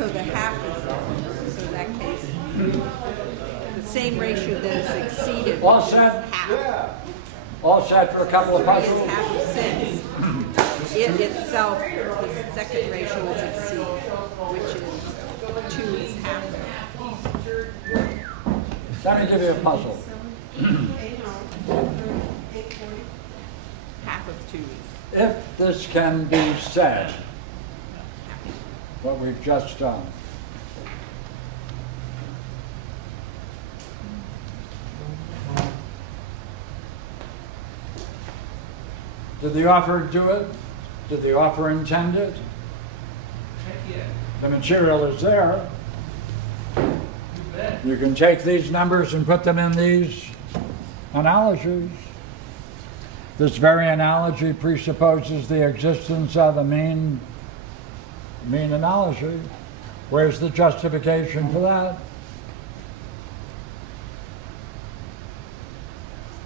So the half is, so in that case, the same ratio that is exceeded All is set? half. All set for a couple of Is puzzles? half a cent. It itself, the second ratio is exceed, which is 2 is half. Let me give you a puzzle. Half of 2 is. If this can be said, what we've just done, did the author do it? Did the author intend it? The material is there. You can take these numbers and put them in these analogies. This very analogy presupposes the existence of a mean analogy. Where's the justification for that?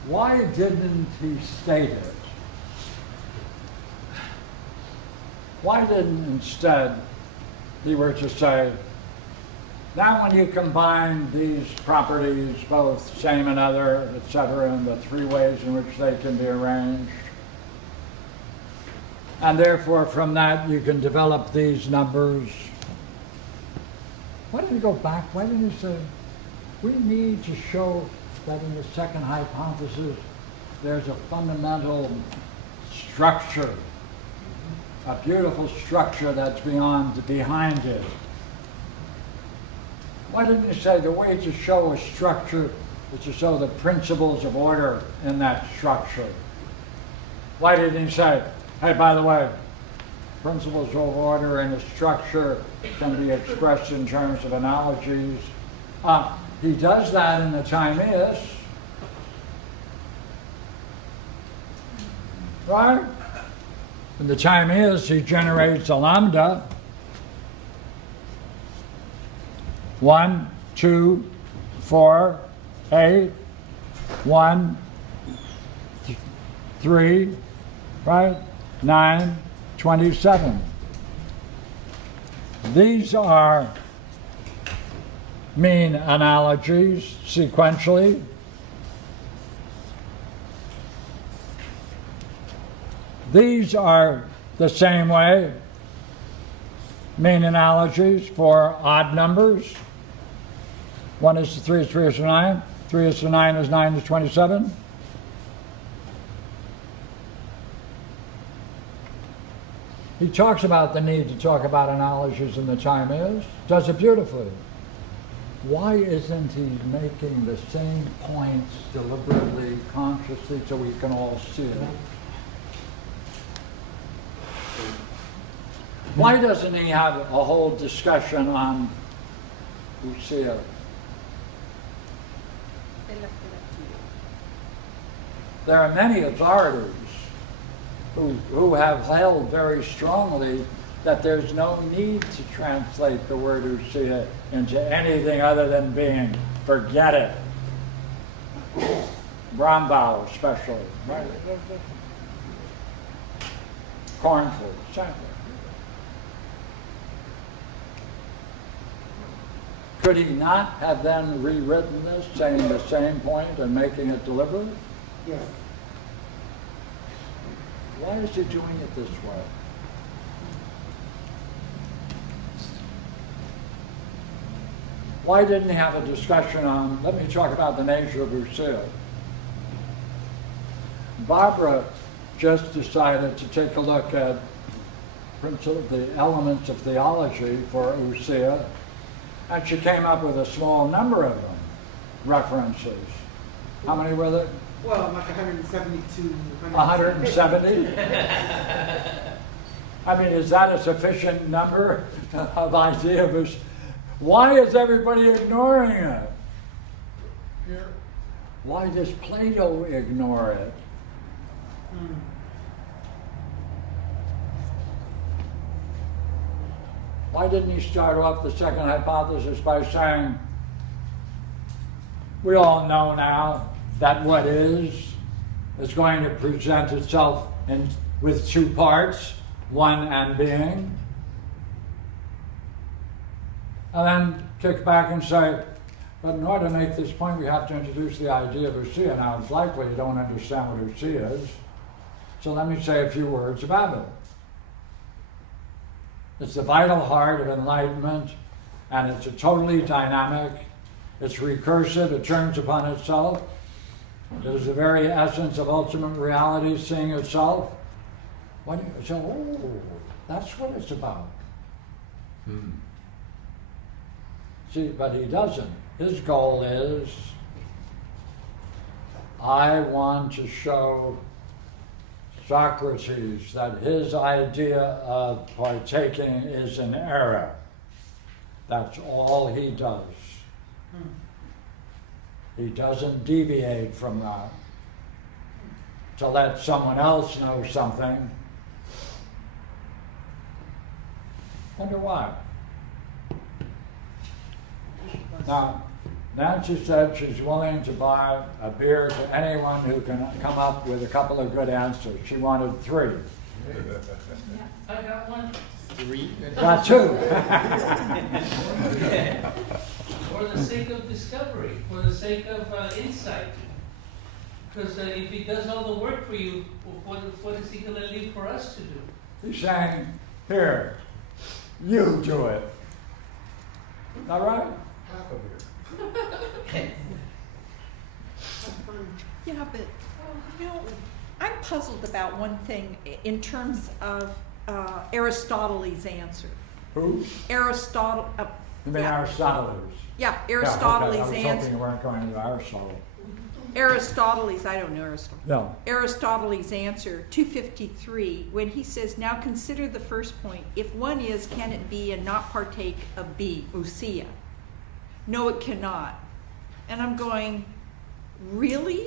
Why didn't he state it? Why didn't instead he were to say, now when you combine these properties, both same and other, etc., in the 3 ways in which they can be arranged, and therefore from that you can develop these numbers. Why didn't you go back? Why didn't you say, we need to show that in the second hypothesis there's a fundamental structure, a beautiful structure that's behind it. Why didn't you say the way to show a structure is to show the principles of order in that structure? Why didn't he say, hey, by the way, principles of order in a structure can be expressed in terms of analogies? He does that in the Timaeus, right? In the Timaeus, he generates a lambda. 1, 2, 4, 8, 1, 3, right? 9, 27. These are mean analogies sequentially. These are the same way mean analogies for odd numbers. 1 is to 3 is 3 is to 9. 3 is to 9 is 9 is 27. He talks about the need to talk about analogies in the Timaeus. Does it beautifully. Why isn't he making the same points deliberately, consciously, so we can all see it? Why doesn't he have a whole discussion on Usia? There are many authorities who have held very strongly that there's no need to translate the word Usia into anything other than being. Forget it. Brambau especially, right? Cornford, exactly. Could he not have then rewritten this, saying the same point and making it deliberate? Yeah. Why is he doing it this way? Why didn't he have a discussion on, let me talk about the nature of Usia. Barbara just decided to take a look at the elements of theology for Usia, and she came up with a small number of them, references. How many were there? Well, like 172. 170? I mean, is that a sufficient number of idea of us? Why is everybody ignoring it? Here. Why does Plato ignore it? Why didn't he start off the second hypothesis by saying, we all know now that what is going to present itself with 2 parts, one and being? And then kick back and say, but in order to make this point, we have to introduce the idea of ousia. Now, it's likely you don't understand what ousia is, so let me say a few words about it. It's the vital heart of enlightenment, and it's a totally dynamic, it's recursive, it turns upon itself. It is the very essence of ultimate reality seeing itself. What do you say, oh, that's what it's about. See, but he doesn't. His goal is, I want to show Socrates that his idea of partaking is an error. That's all he does. He doesn't deviate from that to let someone else know something. Wonder why? Now, Nancy said she's willing to buy a beer to anyone who can come up with a couple of good answers. She wanted 3. I got one. 3. Got 2. For the sake of discovery, for the sake of insight. Because if he does all the work for you, what is he going to leave for us to do? He's saying, here, you do it. All right? Half of it. Yeah, but, you know, I'm puzzled about one thing in terms of Aristotle's answer. Who? Aristotle, You mean yeah. Aristoteles? Yeah, Yeah, Aristotle's okay. I was hoping answer. you weren't going to Aristotle. Aristoteles, I don't know Aristotle. No. Aristotle's answer, 253, when he says, now consider the first point. If one is, can it be and not partake of B, ousia? No, it cannot. And I'm going, really?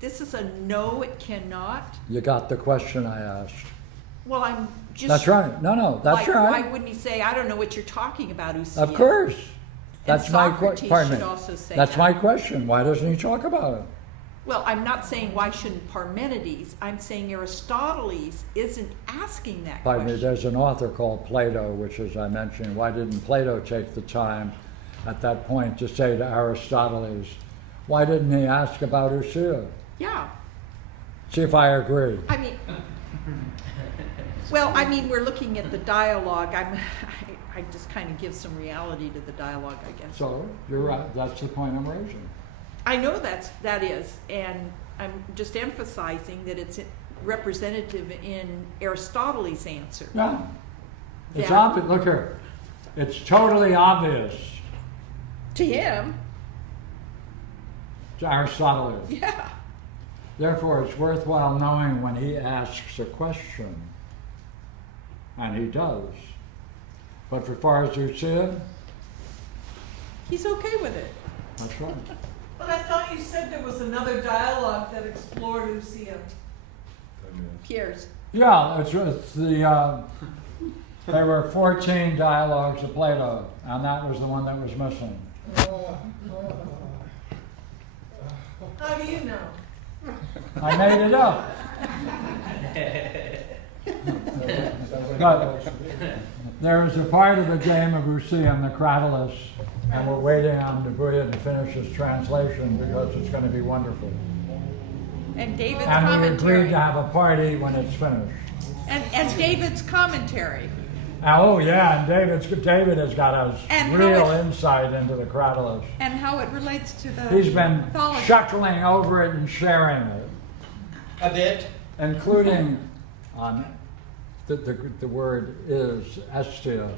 This is a no, it cannot? You got the question I asked. Well, I'm just... That's right. No, that's like, right. Why wouldn't he say, I don't know what you're talking about, ousia? Of course. That's And my Socrates pardon should me. also say That's that. my question. Why doesn't he talk about it? Well, I'm not saying why shouldn't Parmenides. I'm saying Aristoteles isn't asking that Pardon me, question. there's an author called Plato, which, as I mentioned, why didn't Plato take the time at that point to say to Aristoteles, why didn't he ask about ousia? Yeah. See if I agree. I mean, well, I mean, we're looking at the dialogue. I just kind of give some reality to the dialogue, I guess. So, you're right. That's the point I'm raising. I know that is, and I'm just emphasizing that it's representative in Aristotle's answer. Yeah. It's Yeah. obvious. Look here. It's totally obvious To him, to Aristotle. yeah. Therefore, it's worthwhile knowing when he asks a question. And he does. But for far as ousia, He's okay with it. that's right. But I thought you said there was another dialogue that explored ousia. Pierre's. Yeah, it's the, there were 14 dialogues of Plato, and that was the one that was missing. How do you know? I made it up. But there is a part of the game of ousia in the Cratylus, and we're waiting on Debuya to finish his translation because it's going to be wonderful. And David's And we agreed commentary. to have a party when it's finished. And David's commentary. Oh yeah, and David has got a And how real it- insight into the Cratylus. And how it relates to the He's been mythology. chuckling over it and sharing it, A bit. including the word is estia.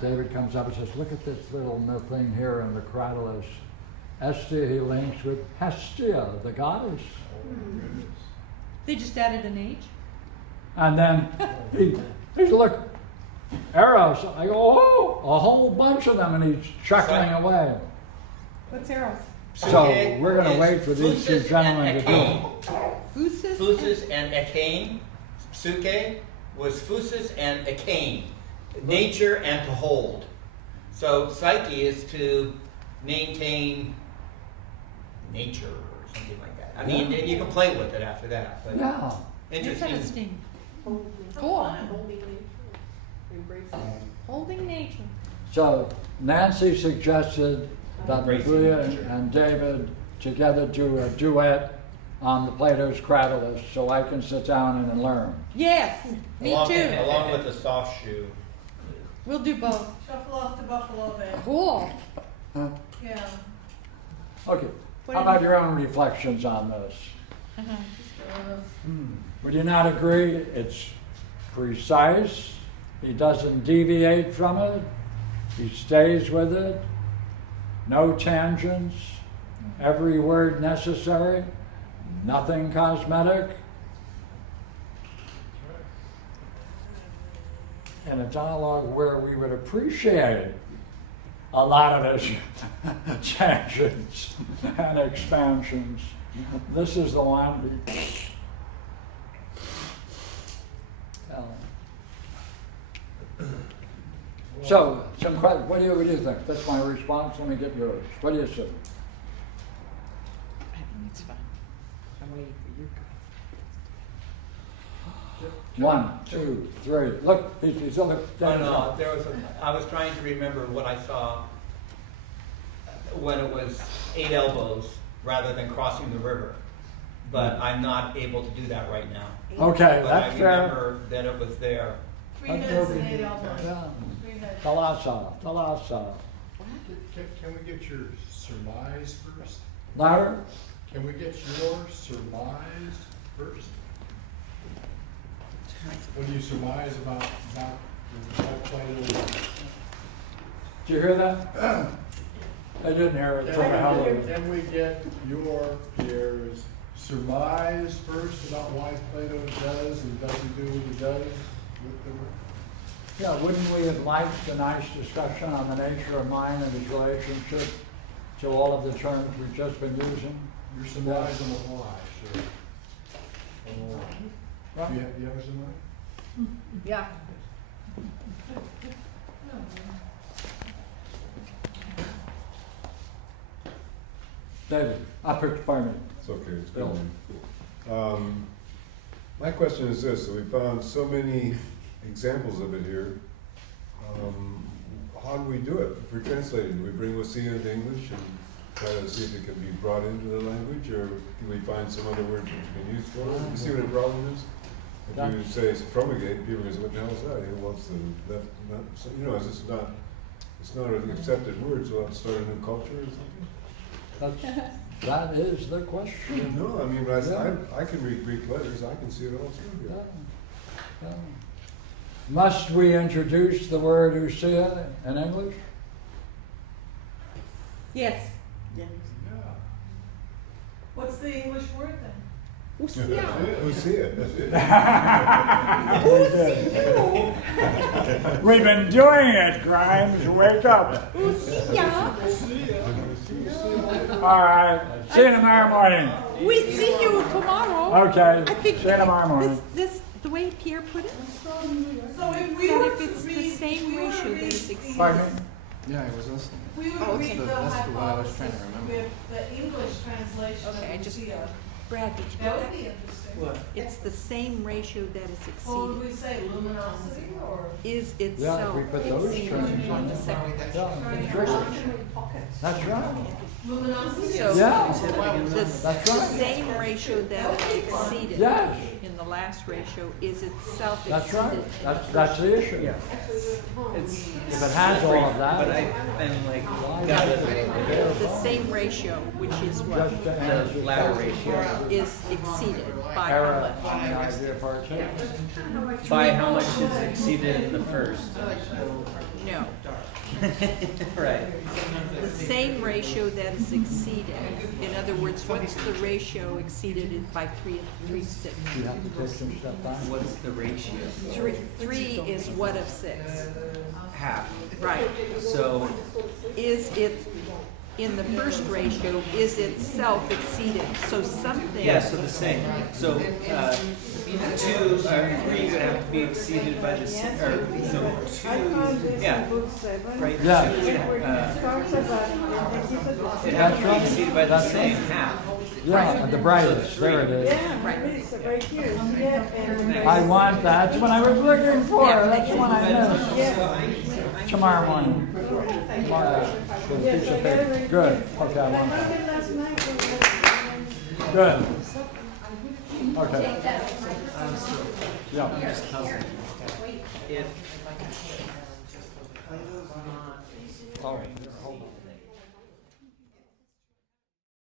David comes up and says, look at this little thing here in the Cratylus. Estia he links with Hestia, the goddess. They just added an H? And then he's look, Eros. I go, oh, a whole bunch of them, and he's chuckling away. What's Eros? So Suke we're going to is wait for these two Phusis gentlemen and to do it. Echane. Phusis? Phusis and Echane. Suke was Phusis and Echane. Nature and to hold. So psyche is to maintain nature or something like that. I mean, you can play with it after that. But Yeah. Interesting. Cool. Holding nature. So Nancy suggested that Maria and David together do a duet on the Plato's Cratylus so I can sit down and learn. Yes, me along, too. along with the soft shoe. We'll do both. Shuffle off to Buffalo then. Cool. Huh? Yeah. Okay, how about your own reflections on this? Would you not agree it's precise, he doesn't deviate from it, he stays with it, no tangents, every word necessary, nothing cosmetic? In a dialogue where we would appreciate a lot of his tangents and expansions. This is the one. So, what do you think? That's my response. Let me get yours. What do you say? I think it's fine. I'm waiting for you. 1, 2, 3. Look, he's on the. Oh, no, I was trying to remember what I saw when it was 8 elbows rather than crossing the river. But I'm not able to do that right now. Okay, But that's I fair. remember that it was there. 3 heads and 8 elbows. Yeah. 3 heads. Talasa. Can we get your surmise first? Louder? Can we get your surmise first? What do you surmise about Plato? Did you hear that? I didn't hear it. So the hell of it. Can we get your Pierre's surmise first about why Plato does and doesn't do what he does with the Yeah, wouldn't we have liked a nice discussion on the nature of mind and his relationship to all of the terms we've just been using? your surmise on the why, sure. On the why. Right? Do you have a surmise? Yeah. David, pardon me. It's okay, it's Bill. good. My question is this, so we found so many examples of it here. How do we do it? If we're translating, do we bring Lucia into English and try to see if it can be brought into the language, or do we find some other word which we can use for it? You see what the problem is? If you say it's promulgate, people go, what the hell is that? Who wants the left, not, so, you know, it's not an accepted word, so we'll have to start a new culture or something? That is the question. No, I mean, I can read Greek letters, I can see it all through Yeah. here. Yeah. Must we introduce the word ousia in English? Yes. Yeah. What's the English word then? Ousia. Who see it? That's it. We've been doing it, Grimes. Wake up. Ousia. All right. See you tomorrow morning. We see you tomorrow. Okay. I think See you tomorrow morning. this the way Pierre put it, So if we that were if to it's the read, same if we were ratio to that read it's the- exceeded. Pardon me? Yeah, I was listening. We would Oh, read okay. the That's what I was hypothesis trying to remember. with the English translation Okay, I of just Lucia. Brad, did you That get would that? be interesting. It's the same ratio that is Well, would exceeded. we say luminosity or? Is Yeah, itself we put those exceeded terms on in. the second. Yeah, intriguing. That's right. Luminosity? So Yeah. the That's right. same ratio that is exceeded Yes. in the last ratio is itself That's exceeded. right. in the That's the issue. Yeah. It's If it has all of that. but I've been like why got does it. it- The same ratio, which is what Just to answer The latter ratio. is exceeded by how Error much? on the idea of partaking. By how much is exceeded in the first. No, Right. the same ratio that is exceeded. In other words, what's the ratio exceeded by 3/6? You have to take some step back. What's the ratio? Three is what of 6? Half. Right. So Is it, in the first ratio, is itself exceeded? So something. yeah, so the same. So 2 or 3 would have to be exceeded by the same, or no 2. Yeah. Right. Yeah. 2 would, it has to be right. exceeded by the same half. Yeah, the brightest. There it is. Right. I want that. That's what I was looking for. That's what I missed. Tomorrow morning. Come on out. Get a piece of paper. Good, okay, I want that. Good. Okay. Yeah. Just puzzled. If Plato's not. Oh, hold on.